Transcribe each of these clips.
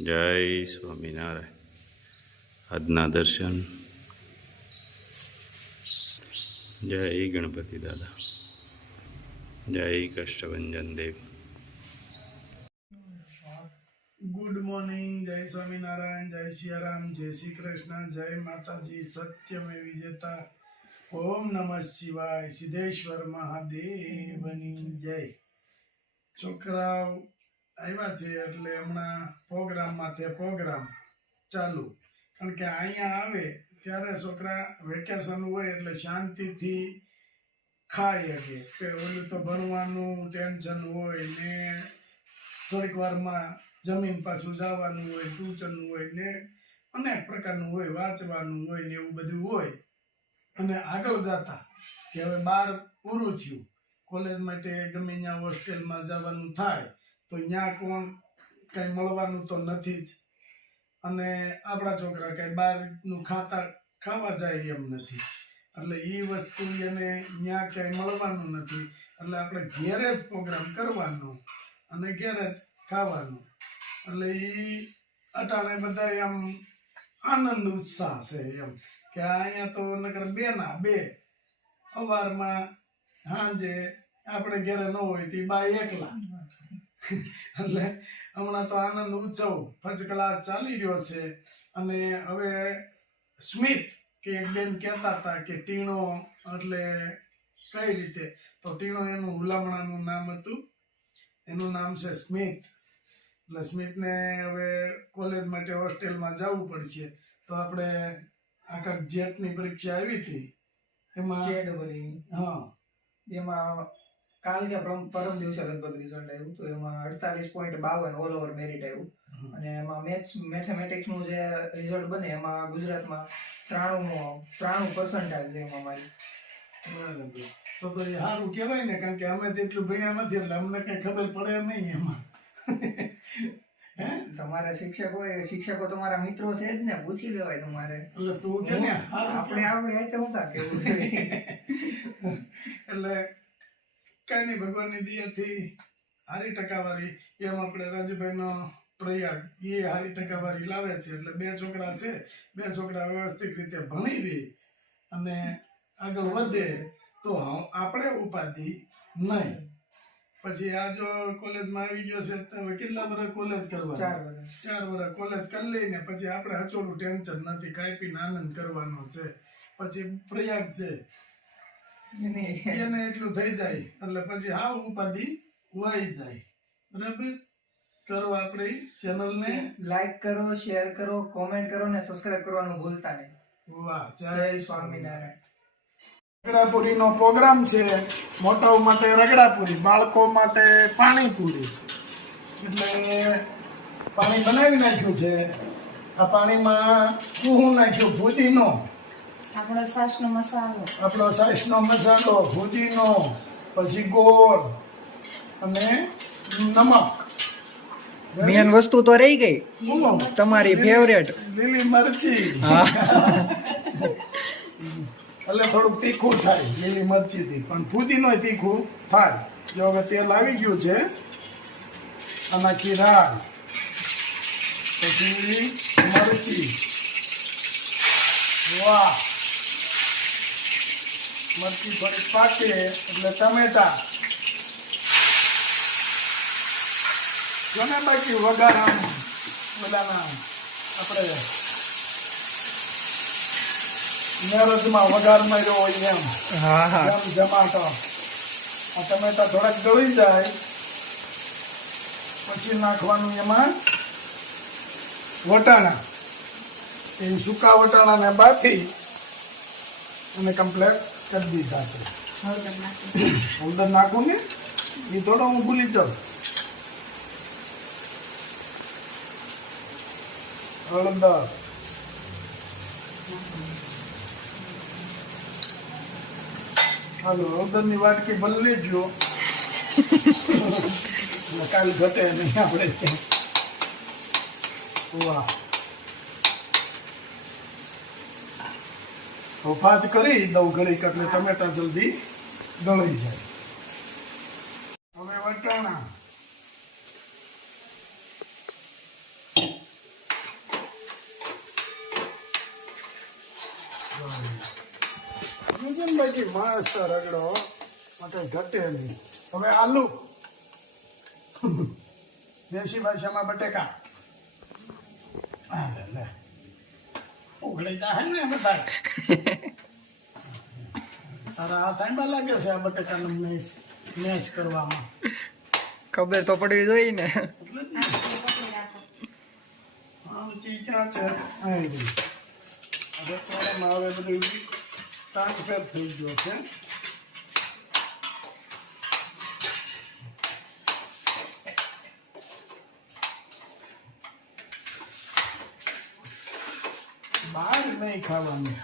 જય સ્વામિનારાયણ. આજના દર્શન. જય ગણપતિ દાદા. જય કષ્ટભંજન દેવ. Good morning. જય સ્વામિનારાયણ. જય સિયારામ. જય શ્રી કૃષ્ણ. જય માતાજી. સત્યમે વિજેતા. ઓમ નમઃ શિવાય. સિદ્ધેશ્વર મહાદેવની જય. છોકરાઓ આવ્યા છે એટલે હમણાં પ્રોગ્રામ ચાલુ. કારણ કે અહીંયા આવે ત્યારે છોકરા વેકેશન હોય એટલે શાંતિથી ખાઈ શકે. કે ઓલું તો ભણવાનું ટેન્શન હોય ને થોડીક વારમાં જમીન પાછું જવાનું હોય, ટ્યુશનનું હોય ને અનેક પ્રકારનું હોય, વાંચવાનું હોય ને એવું બધું હોય. અને આગળ જતા કે હવે 12 પૂરું થયું, કોલેજ માટે ગમે ત્યાં હોસ્ટેલમાં જવાનું થાય તો ત્યાં કોણ કંઈ મળવાનું તો નથી જ. અને આપણા છોકરા કંઈ બહારનું ખાવા જાય એમ નથી. એટલે એ વસ્તુ એને ત્યાં ક્યાંય મળવાનું નથી. એટલે આપણે ઘેરે જ પ્રોગ્રામ કરવાનો અને ઘેરે જ ખાવાનું. એટલે એ અટાણે બધા એમ આનંદ ઉત્સાહ છે એમ કે અહીંયા તો નકર બે સવારમાં સાંજે આપણે ઘેરે ન હોય તો બા એકલા. એટલે હમણાં તો આનંદ ઉત્સવ ફર્સ્ટ ક્લાસ ચાલી રહ્યો છે. અને હવે સ્મિત કે એક બેન કહેતા હતા કે ટીણો એટલે કઈ રીતે, તો ટીણો એનું હુલામણાનું નામ હતું, એનું નામ છે સ્મિત. એટલે સ્મિતને હવે કોલેજ માટે હોસ્ટેલમાં જવું પડશે. તો આપણે આખા જેટની પરીક્ષા આવી હતી એમાં એમાં કાલ કે પરમ દિવસે લગભગ રિઝલ્ટ આવ્યું તો એમાં 48.52 ઓલ ઓવર મેરિટ આવ્યું. અને એમાં મેથેમેટિક્સનું જે રિઝલ્ટ બને એમાં ગુજરાતમાં 93% છે એમાં મારી. બરાબર. તો એ સારું કહેવાય ને, કારણ કે અમે તો એટલું ભણ્યા નથી એટલે અમને કઈ ખબર પડે નહીં એમાં. તમારા શિક્ષકો તમારા મિત્રો છે જ ને, પૂછી લેવાય તમારે. એટલે તું કે ને આપણે આતે હું કા કેવું. એટલે કઈ નહીં, ભગવાનની દયાથી સારી ટકાવારી. એમ આપણે રાજુભાઈનો પ્રયાગ એ સારી ટકાવારી લાવે છે. એટલે 2 છોકરા છે, 2 છોકરા વ્યવસ્થિત રીતે ભણી રહી અને આગળ વધે તો આપણે ઉપાધિ નહીં. પછી આ જો કોલેજમાં આવી ગયો છે તો હવે કેટલા વર્ષ કોલેજ કરવાનું? 4 વર્ષ કોલેજ કરી લઈને પછી આપણે હચોડું ટેન્શન નથી, ખાઈ પીને આનંદ કરવાનો છે. પછી પ્રયાગ છે એને એટલું થઈ જાય એટલે પછી હાવ ઉપાધિ વહી જાય. બરાબર. કરો આપણી ચેનલને લાઈક કરો, શેર કરો, કોમેન્ટ કરો ને સબસ્ક્રાઇબ કરવાનું ભૂલતા નહીં. વાહ. જય સ્વામિનારાયણ. રગડાપુરીનો પ્રોગ્રામ છે. મોટાઓ માટે રગડાપુરી, બાળકો માટે પાણીપુરી. એટલે પાણી બનાવી નાખ્યું છે. આ પાણીમાં શું નાખ્યું? ફુદીનો, આપણો છાશનો મસાલો, ફુદીનો, પછી ગોળ અને નમક. મેન વસ્તુ તો રહી ગઈ તમારી ફેવરેટ લીલી મરચી. એટલે થોડુંક તીખું થાય લીલી મરચીથી, પણ ફુદીનો તીખું થાય. જો હવે તેલ આવી ગયું છે, આ નાખી રાઈ, પછી મરચી. વાહ. મરચી થોડી પાકે એટલે ટમેટા. જોને બાકી વઘારાનું ઓલાના આપણે મેરજમાં વઘાર માર્યો હોય એમ જમાતો. આ ટમેટા થોડાક ગળી જાય પછી નાખવાનું એમાં વટાણા. એ સૂકા વટાણાને બાફી અને કમ્પ્લેટ કરી દીધા છે. હળદર નાખું ને એ થોડો હું ભૂલી જાઉં. હળદર, હાલો હળદરની વાટકી ભરી લેજો. કાલ ઘટે નહીં આપણે. વાહ. ફાજ કરી દઉં ઘડીક એટલે ટમેટા જલ્દી ગળી જાય. હવે વટાણા છે ને બાકી મસ્ત રગડો માટે ઘટે નહીં. હવે આલુ દેશી ભાષામાં બટેકા લે ઉઘડી જાય ને બધા તારા હાથ આંબા લાગે છે આ બટેકાનું મેશ કરવામાં. ખબર તો પડવી જોઈએ ને. એટલે જ ને. આમચી ક્યાં છે અહીં રહી. હવે કોળામાં હવે બધું ટ્રાન્સફર થઈ ગયો છે. બહાર નહીં ખાવાનું.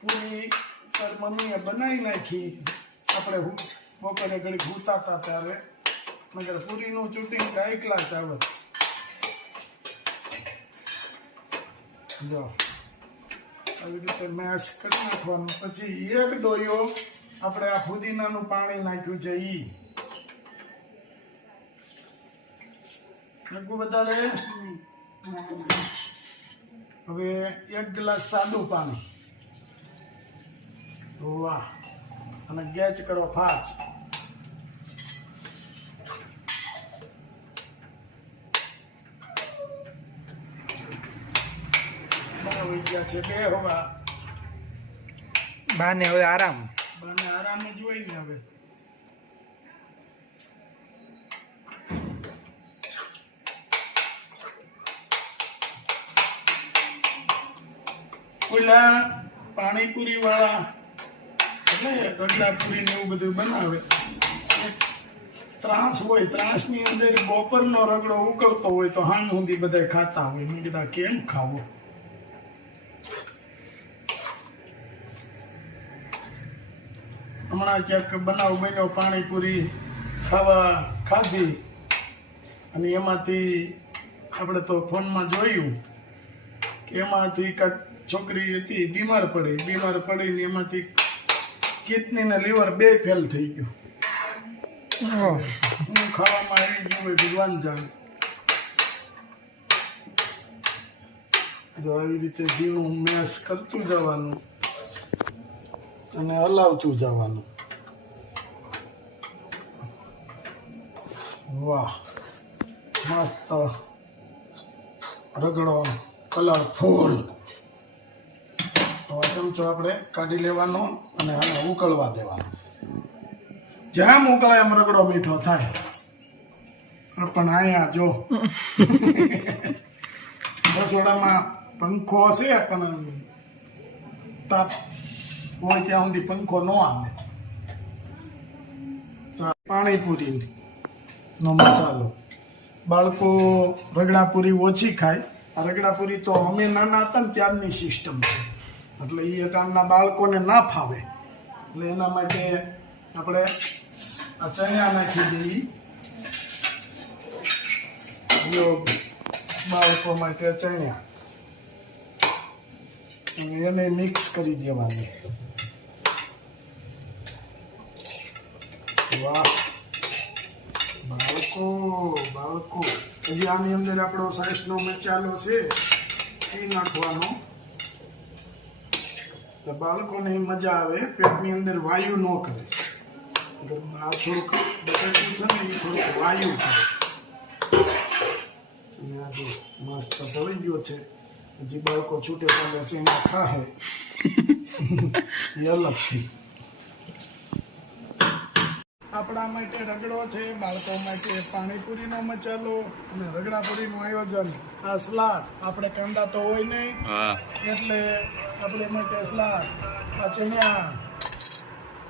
પૂરી તાર મમ્મીએ બનાવી નાખી. આપણે બપોરે ઘડી ભૂતા હતા ત્યારે મગર પૂરીનું ચૂંટીને કાંઈ ક્લાસ આવે. જો આવી રીતે મેશ કરી નાખવાનું. પછી એક ડોયો આપણે આ ફુદીનાનું પાણી નાખ્યું છે ઈ નાખવું વધારે. હવે 1 ગ્લાસ સાદું પાણી. વાહ. અને ગેસ કરો ફાસ્ટ. બરાબર ગયા છે 2 હવા. બાને હવે આરામ. બને આરામ જ હોય ને હવે. ઓલા પાણીપુરી વાળા એટલે રગડાપુરી ને એવું બધું બનાવે. ત્રાસ હોય, ત્રાસની અંદર બપોરનો રગડો ઉકળતો હોય તો હાંગ સુધી બધા ખાતા હોય. મેં કીધા કેમ ખાવો. હમણાં ક્યાંક બનાવ બન્યો પાણીપુરી ખાધી અને એમાંથી આપણે તો ફોનમાં જોયું કે એમાંથી કાંઈક છોકરી હતી બીમાર પડીને એમાંથી કિડની ને લીવર 2 ફેલ થઈ ગયું. હું ખાવામાં આવી ગયું હોય ભગવાન જાણે. તો આવી રીતે જીવનું મેશ કરતું જવાનું અને હલાવતું જવાનું. વાહ મસ્ત રગડો કલરફુલ. હવે ચમચો આપણે કાઢી લેવાનો અને આને ઉકળવા દેવાનો. જેમ ઉકળે એમ રગડો મીઠો થાય. પણ અહીંયા જો રસોડામાં પંખો છે પણ તાપ હોય ત્યાં સુધી પંખો ન આવે. પાણીપુરી નો મસાલો. બાળકો રગડાપુરી ઓછી ખાય. આ રગડાપુરી તો અમે નાના હતા ને ત્યારની સિસ્ટમ છે. એટલે એ કામના બાળકોને ના ફાવે. એટલે એના માટે આપણે આ ચણ્યા નાખી દઈએ. બાળકો માટે ચણ્યા એને મિક્સ કરી દેવાની. વાહ બાળકો હજી આની અંદર આપણો સાઈઝનો મસાલો છે એ નાખવાનો. તો બાળકોને મજા આવે. પેટની અંદર વાયુ ન કરે. આ થોડુંક બટાટું છે ને એ થોડુંક વાયુ કરે. અને આ જો મસ્ત ભળી ગયો છે. હજી બાળકો છૂટે પડે છે એમાં ખાહે એ અલગથી. આપણા માટે રગડો છે, બાળકો માટે પાણીપુરીનો મસાલો અને રગડાપુરીનું આયોજન. આ સલાડ આપણે કાંદા તો હોય નહીં એટલે આપણે માટે સલાડ. આ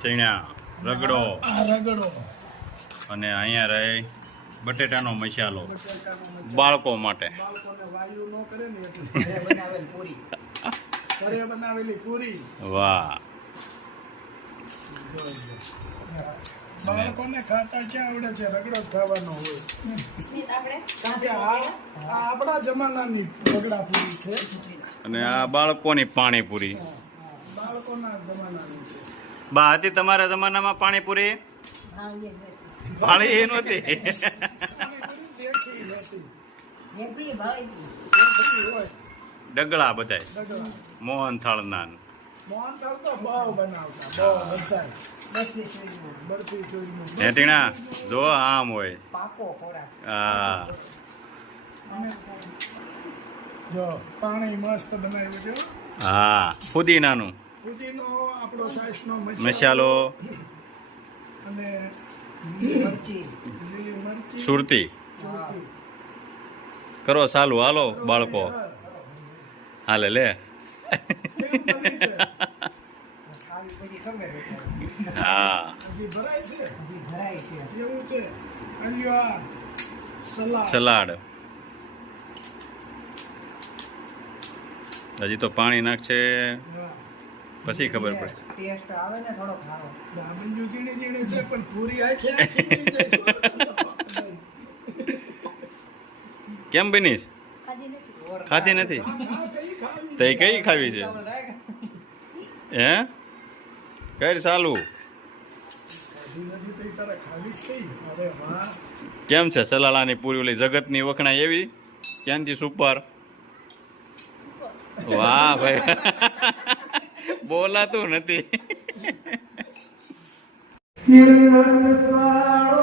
ચણ્યા રગડો આ રગડો અને અહીંયા રહે બટેટાનો મસાલો બટાકાનો મસાલો. બાળકો માટે. બાળકોને વાયુ ન કરે ને એટલે ઘરે બનાવેલ પૂરી. ઘરે બનાવેલી પૂરી. વાહ. બાળકોને ખાતા ક્યાં આવડે છે. રગડો જ ખાવાનો હોય. કારણ કે આ આપણા જમાનાની રગડાપુરી છે અને આ બાળકોની પાણીપુરી. બાળકોના જમાનાની છે. બા હતી તમારા જમાનામાં પાણીપુરી? પાણી એ નહોતી. પાણીપુરી દેખી હતી. ડગલા બધાય ડગલા મોહનથાળના ને. મોહનથાળ તો બહુ બનાવતા બહુ બધાય બધી ચોરીનું. બરફી ચોરીનું હેટીણા જો આમ હોય પાકો ખોરાક. હા જો પાણી મસ્ત બનાવ્યું છે હો. હા ફુદીનાનું પુદીનો આપણો સાઈઝનો મસાલો અને મરચી. લીલી મરચી સુરતી ચોળી. કરો ચાલુ હાલો બાળકો હાલે લે કેમ બની છે? ખાવી પછી ખબર હતી. હા હજી ભરાય છે હજી ભરાય છે. એવું છે અલ્યો આ સલાડ સલાડ હજી તો પાણી નાખશે હા. પછી ખબર પડે ટેસ્ટ આવે ને થોડો ખારો. દાબેલીઓ ઝીણી ઝીણી છે પણ પૂરી આખી આખી બની જાય શું? કેમ બનીશ ખાધી નથી ખા, કઈ ખાવી તે કઈ ખાવી છે હે કઈ ચાલુ ખાધી નથી તો ઈ તારે ખાવી જ કઈ? અરે વાહ કેમ છે સલાલાની પૂરી ઓલી જગતની વખણાય એવી ક્યાંથી સુપર વાહ ભાઈ બોલાતું નથી વાળો